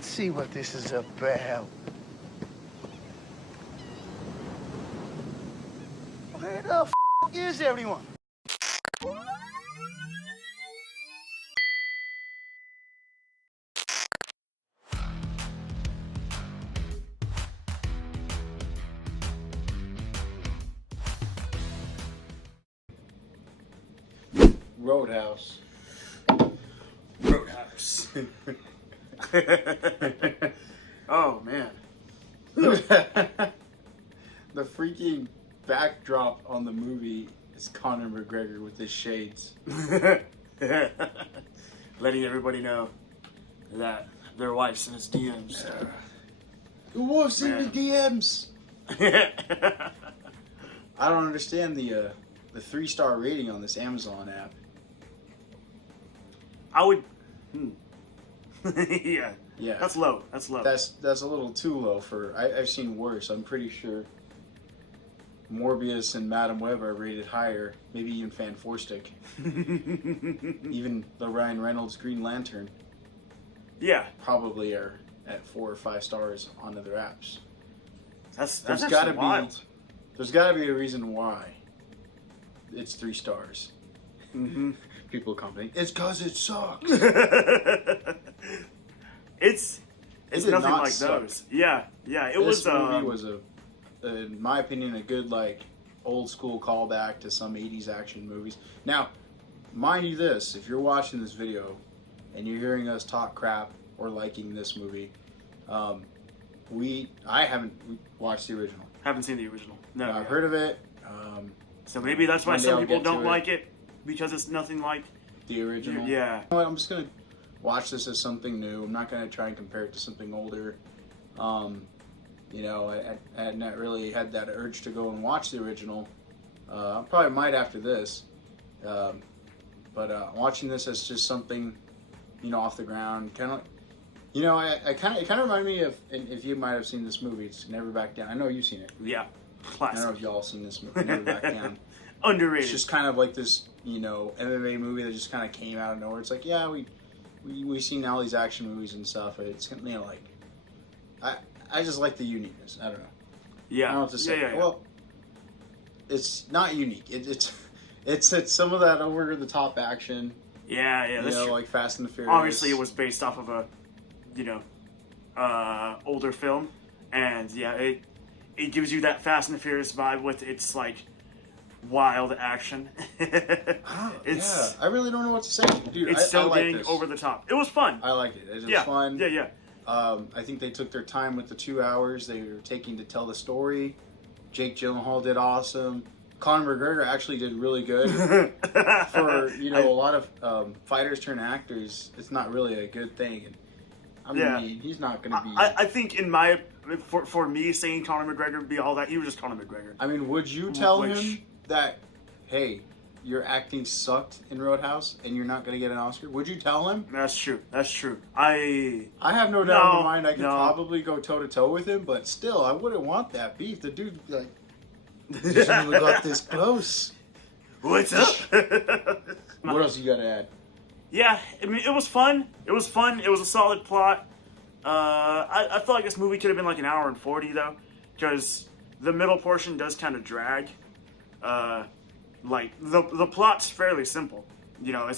Let's see what this is about. Where the f is everyone? Roadhouse. Roadhouse. Oh, man. The freaking backdrop on the movie is Conor McGregor with his shades. Letting everybody know that their wife's in his DMs. The wolf's in the Man. DMs. I don't understand the 3-star rating on this Amazon app. I would... Yeah. Yeah. That's low. That's low. That's a little too low for... I've seen worse. I'm pretty sure Morbius and Madam Web are rated higher. Maybe even Fan Four Stick. Even the Ryan Reynolds Green Lantern Yeah. probably are at 4 or 5 stars on other apps. That's There's actually gotta be wild. There's got to be a reason why it's 3 stars. Mm-hmm. People complaining. It's because it sucks. It's did nothing not like suck. those. Yeah. It This was... movie was in my opinion, a good like old school callback to some 80s action movies. Now, mind you this, if you're watching this video and you're hearing us talk crap or liking this movie, I haven't watched the original. Haven't seen the original. No. I've heard of it. So maybe that's why One day some I'll people get to don't it. like it. Because it's nothing like... The original. Yeah. You know what, I'm just gonna watch this as something new. I'm not gonna try and compare it to something older. You know, I had not really had that urge to go and watch the original. I probably might after this. But watching this as just something, you know, off the ground, kind of like, you know, it kind of reminded me of, and if you might have seen this movie, it's Never Back Down. I know you've seen it. Yeah. I Classic. don't know if y'all seen this movie, Never Back Down. Underrated. It's just kind of like this, you know, MMA movie that just kind of came out of nowhere. It's like, yeah, we've seen all these action movies and stuff. It's, you know, like, I just like the uniqueness. I don't know. Yeah. I don't know what to say. Yeah. Well, it's not unique. It's some of that over the top action. Yeah, You that's know, true. like Fast and the Furious. Obviously, it was based off of a, you know, older film, and yeah, it gives you that Fast and the Furious vibe with its like wild action. Yeah, I really don't know what to say, dude. It's so I like dang this. over the top. It was fun. I liked it. It was Yeah. fun. Yeah. I think they took their time with the 2 hours they were taking to tell the story. Jake Gyllenhaal did awesome. Conor McGregor actually did really good. For, you know, a lot of fighters turn actors, it's not really a good thing. And, I mean, Yeah. he's not going to be... I think for me saying Conor McGregor would be all that, he was just Conor McGregor. I mean, would you tell him that, hey, your acting sucked in Roadhouse and you're not going to get an Oscar? Would you tell him? That's true. I have no doubt in my mind I could No. probably go toe-to-toe with him, but still, I wouldn't want that beef. The dude, like, you shouldn't have got this close. What's up? What else you got to add? Yeah, I mean, it was fun. It was a solid plot. I feel like this movie could have been like an hour and 40 though, because the middle portion does kind of drag. Like the plot's fairly simple. You know,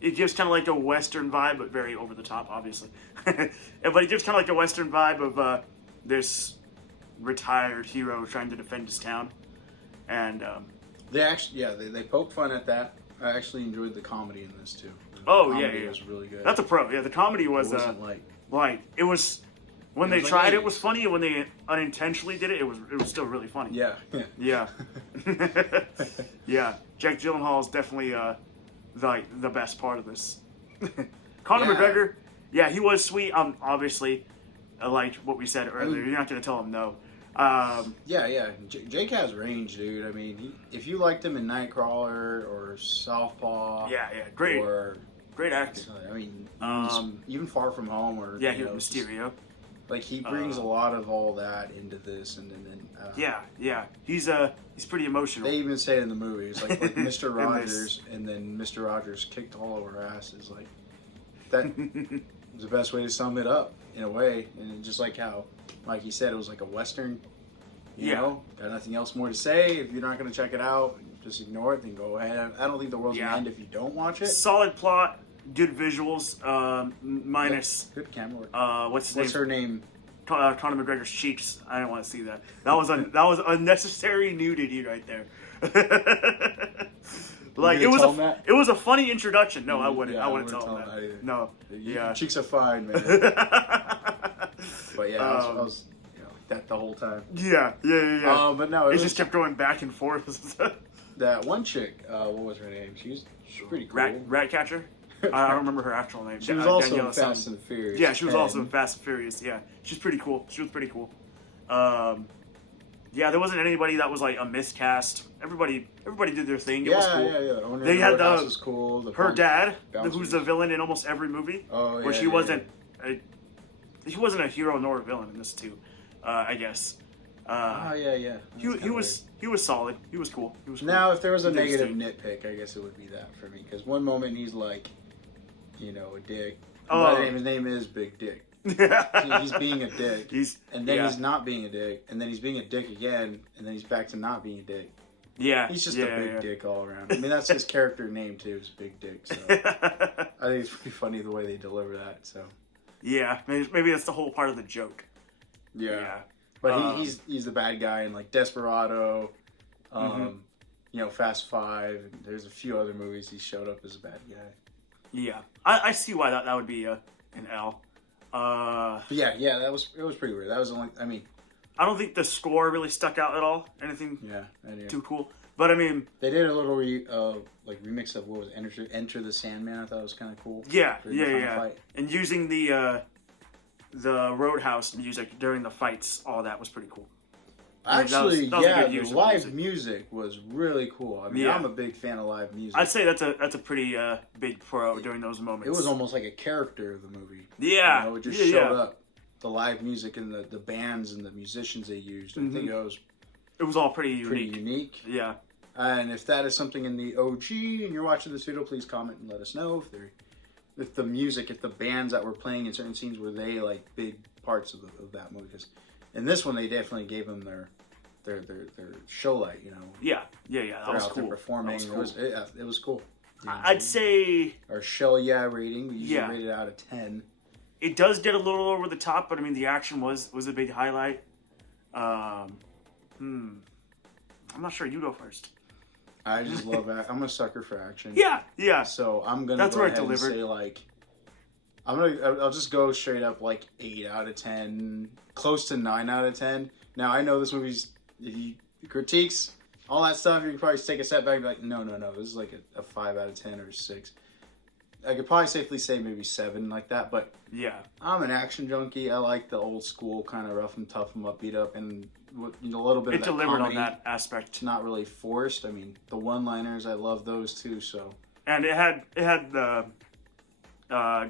it gives kind of like a Western vibe, but very over the top, obviously. But it gives kind of like a Western vibe of this retired hero trying to defend his town, and They actually, they poke fun at that. I actually enjoyed the comedy in this too. Oh, The yeah, comedy yeah. was really good. that's a pro. Yeah, the comedy was It wasn't like it was when It they was like, tried hey. it was funny, and when they unintentionally did it, it was still really funny. yeah. Yeah. Yeah. Jake Gyllenhaal is definitely the best part of this. Conor Yeah. McGregor, yeah, he was sweet. Obviously, like what we said earlier, mean- you're not gonna tell him no. Yeah. Jake has range, dude. I mean, if you liked him in Nightcrawler or Southpaw, Yeah, great, or great actor. I mean, Um, even Far From Home, or Yeah, you he know, was Mysterio. like he brings a lot of all that into this, and then Yeah, he's pretty emotional. They even say it in the movie. It's like Mr. In Rogers, and then Mr. Rogers kicked all of our asses. Like that. was the best way to sum it up in a way. And just like how Mikey said, it was like a Western. You know, got nothing else more to say. If you're not going to check it out, just ignore it, then go ahead. I don't think the world's going to end if you don't watch it. Solid plot, good visuals, minus... Good camera work. What's her name? Conor McGregor's cheeks. I didn't want to see that. That was unnecessary nudity right there. Like it was a funny introduction. No, I wouldn't. I wouldn't tell him that either. No. Your cheeks are fine, man. But yeah, I was that the whole time. Yeah. But no, it just kept going back and forth. That one chick, what was her name? She's pretty cool. Ratcatcher? I don't remember her actual name. She was also in Fast and Furious. Yeah, she was also in Fast and Furious. Yeah, she's pretty cool. She was pretty cool. Yeah, there wasn't anybody that was like a miscast. Everybody did their thing. It was cool. Yeah. They had Roadhouse was cool. Her dad, who's the villain in almost every movie. Oh, yeah. Where she wasn't. He wasn't a hero nor a villain in this too. I guess. Yeah. He was solid. He was cool. He was cool. Now, if there was a negative nitpick, I guess it would be that for me. Because one moment he's like, a dick. His name is Big Dick. He's being a dick. He's not being a dick, and then he's being a dick again, and then he's back to not being a dick. Yeah. He's just a big dick all around. I mean, that's his character name too, is Big Dick. So I think it's pretty funny the way they deliver that. So yeah, maybe that's the whole part of the joke. Yeah. But he's the bad guy in like Desperado, Fast Five. And there's a few other movies he showed up as a bad guy. Yeah, I see why that would be an L. But yeah, it was pretty weird. That was only, I don't think the score really stuck out at all. Anything too cool. But I mean, they did a little remix of what was Enter the Sandman. I thought it was kind of cool. Yeah. And using the Roadhouse music during the fights, all that was pretty cool. Actually, the live music was really cool. I mean, I'm a big fan of live music. I'd say that's a pretty big pro during those moments. It was almost like a character of the movie. Yeah. It just showed up. The live music and the bands and the musicians they used. I think it was all pretty unique. Yeah. And if that is something in the OG and you're watching this video, please comment and let us know if the music, if the bands that were playing in certain scenes were they like big parts of that movie. Because in this one, they definitely gave them their show light, Yeah, that was cool. Performing. That was cool. It was cool. I'd say our Shell rating. We usually rate it out of 10. It does get a little over the top, but I mean the action was a big highlight. I'm not sure. You go first. I just love that. I'm a sucker for action. Yeah. So I'm gonna go ahead and say I'll just go straight up like 8 out of 10, close to 9 out of 10. Now I know this movie's critiques, all that stuff. You can probably take a step back and be like, no, this is like a 5 out of 10 or 6. I could probably safely say maybe 7 like that, but yeah, I'm an action junkie. I like the old school kind of rough and tough 'em up, beat up, and a little bit of that delivered comedy. On that aspect. It's not really forced. I mean, the one-liners, I love those too. So and it had the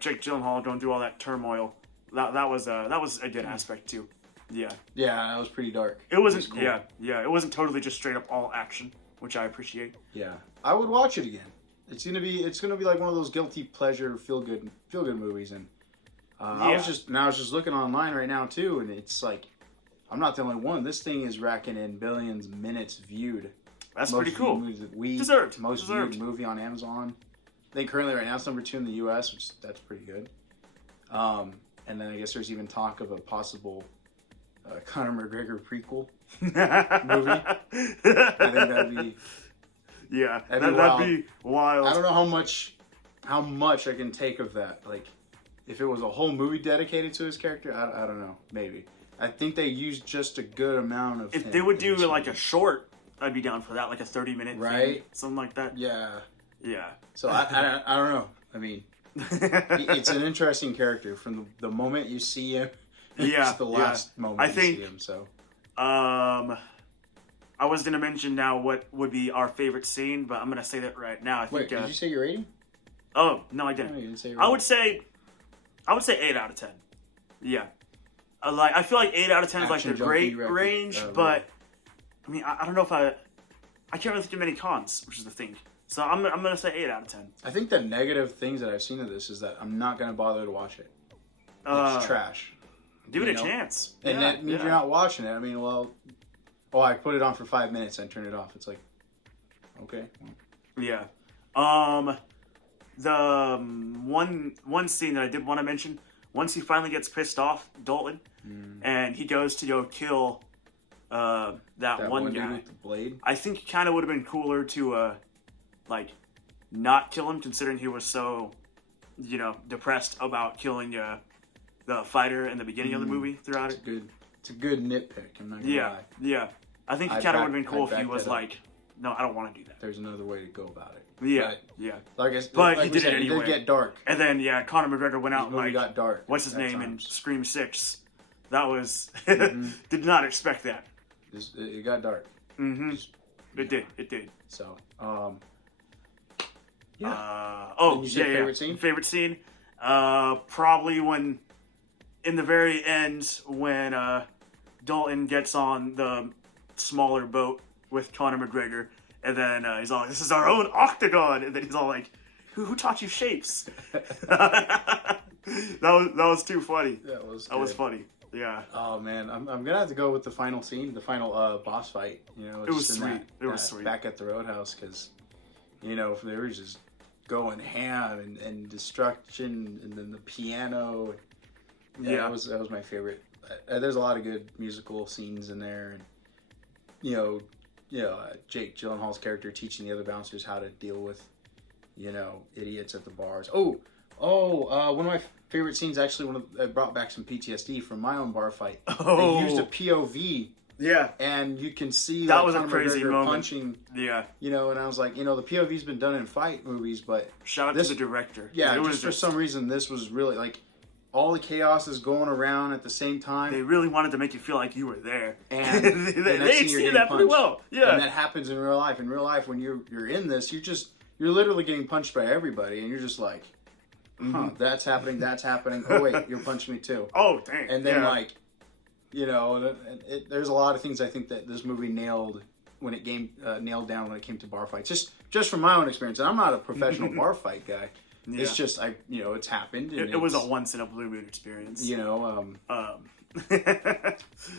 Jake Gyllenhaal going through all that turmoil. That was a good aspect too. Yeah, that was pretty dark. It wasn't cool. It wasn't totally just straight up all action, which I appreciate. Yeah, I would watch it again. It's gonna be like one of those guilty pleasure feel good movies, and I was just looking online right now too, and it's like I'm not the only one. This thing is racking in billions minutes viewed. That's pretty cool. Deserved. Viewed movie on Amazon. I think currently right now it's number 2 in the U.S., which that's pretty good. And then I guess there's even talk of a possible Conor McGregor prequel movie. I think that'd be. Yeah, that'd be wild. I don't know how much I can take of that. Like, if it was a whole movie dedicated to his character, I don't know. Maybe. I think they used just a good amount of. If they would do like a short, I'd be down for that, like a 30-minute thing, something like that. Yeah. So I don't know. I mean, it's an interesting character from the moment you see him. To the last moment you see him. So. I was going to mention now what would be our favorite scene, but I'm going to say that right now. Wait, did you say your rating? Oh, no, I didn't. No, you didn't say your rating. I would say 8 out of 10. Yeah. I feel like 8 out of 10 is like the great range, but I mean, I don't know if I can't really think of many cons, which is the thing. So I'm going to say 8 out of 10. I think the negative things that I've seen of this is that I'm not going to bother to watch it. it's trash. Give it You a know? chance. And Yeah, that means yeah. you're not watching it. I mean, I put it on for 5 minutes and turn it off. It's like, okay. Yeah. The one scene that I did want to mention, once he finally gets pissed off, Dalton, and he goes to go kill that one dude guy. with the blade. I think it kind of would have been cooler to like not kill him, considering he was so, depressed about killing the fighter in the beginning of the movie throughout it. It's a good nitpick. I'm not gonna lie. Yeah. I think it I kind of would back- have been cool I if he back was that up. like, no, I don't want to do that. There's another way to go about it. Yeah, But, yeah. Like I, But like he we did said, it anyway. It did get dark. And then, Conor McGregor went out This movie and, got dark. what's his at name in times. Scream 6. That was, did not expect that. It got dark. Mm-hmm. It did. So, And you said favorite scene? Favorite scene? Probably when, in the very end, when Dalton gets on the smaller boat with Conor McGregor, and then he's all, this is our own octagon, and then he's all like, who taught you shapes? that was too funny. that was That was good. funny. Yeah. Oh man, I'm gonna have to go with the final scene, the final boss fight. It was just in sweet. It was sweet. Back at the Roadhouse, because they were just going ham and destruction, and then the piano. Yeah, that was my favorite. There's a lot of good musical scenes in there, and Jake Gyllenhaal's character teaching the other bouncers how to deal with idiots at the bars. One of my favorite scenes, actually, that brought back some PTSD from my own bar fight. Oh. They used a POV, Yeah. and you can see That was a Conor crazy McGregor moment. punching. Yeah. And I was like, the POV's been done in fight movies, but Shout out this, to the director. yeah, It was just for some reason, this was really like all the chaos is going around at the same time. They really wanted to make you feel like you were there. And they the next they thing you're exceeded getting that pretty punched. well. Yeah. And that happens in real life. In real life, when you're in this, you're literally getting punched by everybody, and you're just like, that's happening, that's happening. Oh wait, you're punching me too. Oh, dang. And then yeah. there's a lot of things I think that this movie nailed down when it came to bar fights. Just from my own experience, and I'm not a professional bar fight guy. Yeah. It's just it's happened. And It was a once in a blue moon experience. Can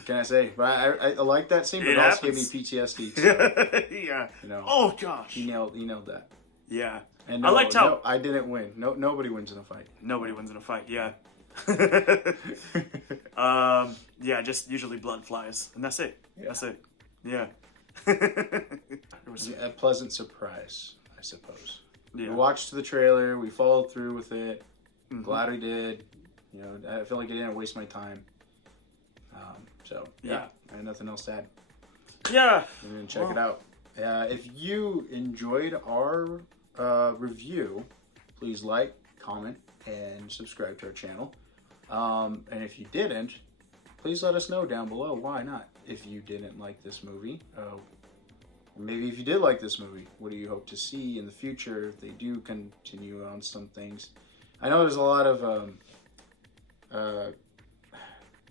I say? But I like that scene, but It it also gave me happens. PTSD. So, yeah. You know. Oh gosh. he nailed that. Yeah. And I liked how I didn't win. Nobody wins in a fight. nobody wins in a fight. Yeah. Yeah. Just usually blood flies, and that's it. Yeah. That's it. Yeah. It was. A pleasant surprise, I suppose. Yeah. We watched the trailer. We followed through with it. Mhm. Glad we did. I feel like I didn't waste my time. So Yeah. I had nothing else to add. Yeah. We're gonna check it out. If you enjoyed our review, please like, comment, and subscribe to our channel. And if you didn't, please let us know down below why not. If you didn't like this movie, maybe if you did like this movie, what do you hope to see in the future if they do continue on some things? I know there's a lot of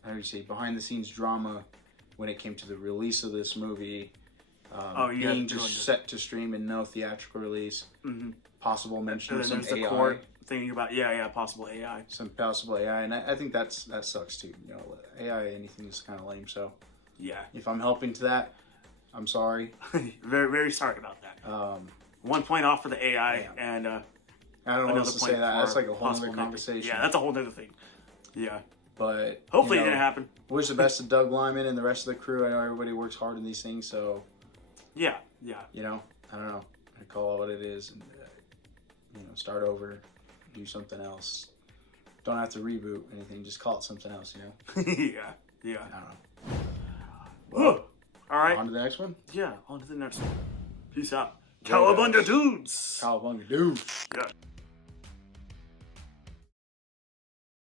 how do you say, behind the scenes drama when it came to the release of this movie. Being just set to stream and no theatrical release. Mm-hmm. Possible mention And of then some there's the AI. court thinking about possible AI. Some possible AI, and I think that sucks too. AI, anything is kind of lame. So Yeah. if I'm helping to that, I'm sorry. Very very sorry about that. 1 point off for the AI, Yeah. and I don't know what another else to point say that. for That's like a whole possible other negative. conversation. Yeah, that's a whole other thing. Yeah. But Hopefully it didn't happen. Wish the best to Doug Lyman and the rest of the crew. I know everybody works hard in these things, so Yeah. I don't know. I call it what it is, and start over, do something else. Don't have to reboot anything. Just call it something else. Yeah. I don't know. Whoa. All right. On to the next one. Yeah. On to the next one. Peace out. Roadhouse. Cowabunga dudes. Cowabunga dude. Yeah.